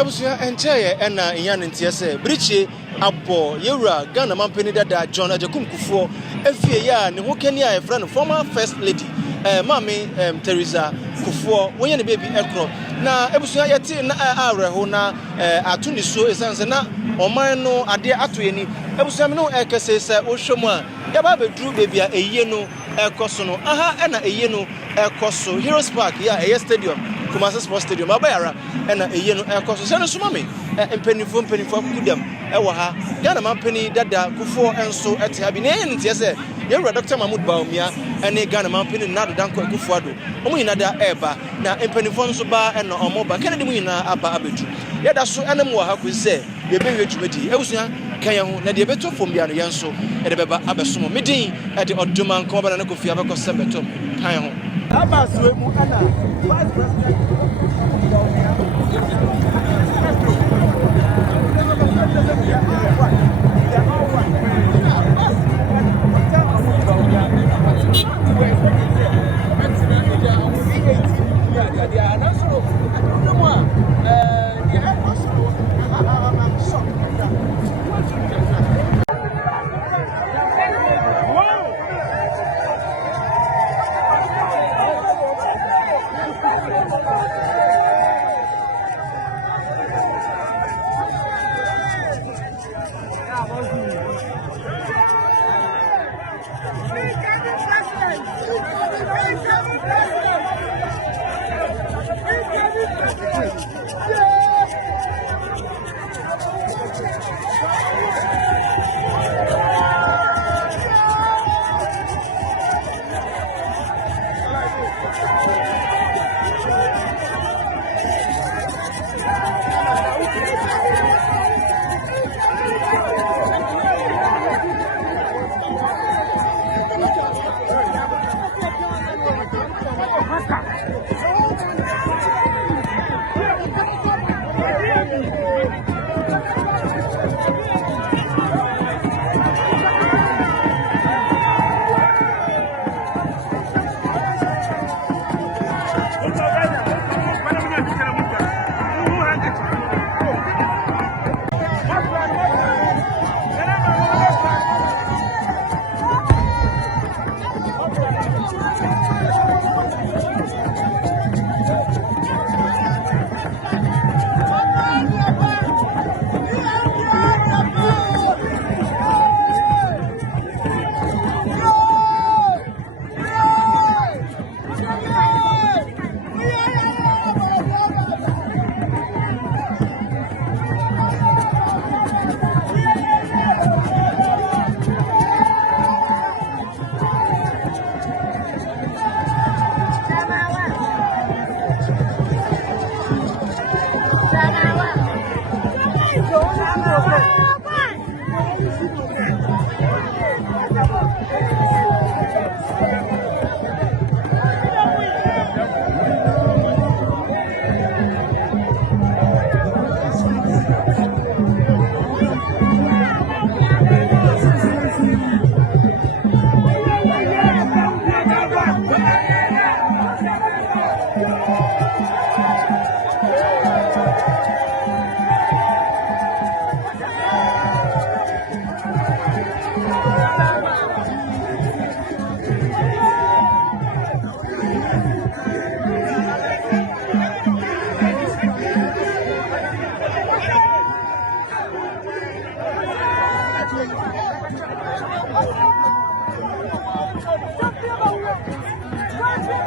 Abusia enchaye ena iyan ntie se brichi abo yewura Ghana mampeni dada John Ajakum Kufuor efie ya ne ho kani a friend former first lady mami Teresa Kufuor wonye ne baby ekro na abusia yete na awreho na atuni so esanse na oman no ade atoyeni abusia me no ekese se ohwemu a ya ba bedru baby a eyiye no ekoso no aha ena eyiye no ekoso Heroes Park ya eye stadium Kumasi Sports Stadium abayara ena eyiye no ekoso se no suma me empenifo kudam ewa ha Ghana mampeni dada Kufuor enso ete ha bi ne ntie se yewura Dr Bawumia ene Ghana mampeni nado danko Kufuor do omo nyina da eba na empenifo nso ba ena omo ba Kennedy mu nyina aba abedu yeda so ene mu ha ku se ye behwe dwumadi ebusua kan ye ho na de beto fom bia no yenso ede beba abesomo medin ede oduma nko ba na Kofi abekọ sebetom kan ye ho aba so mu ana vice president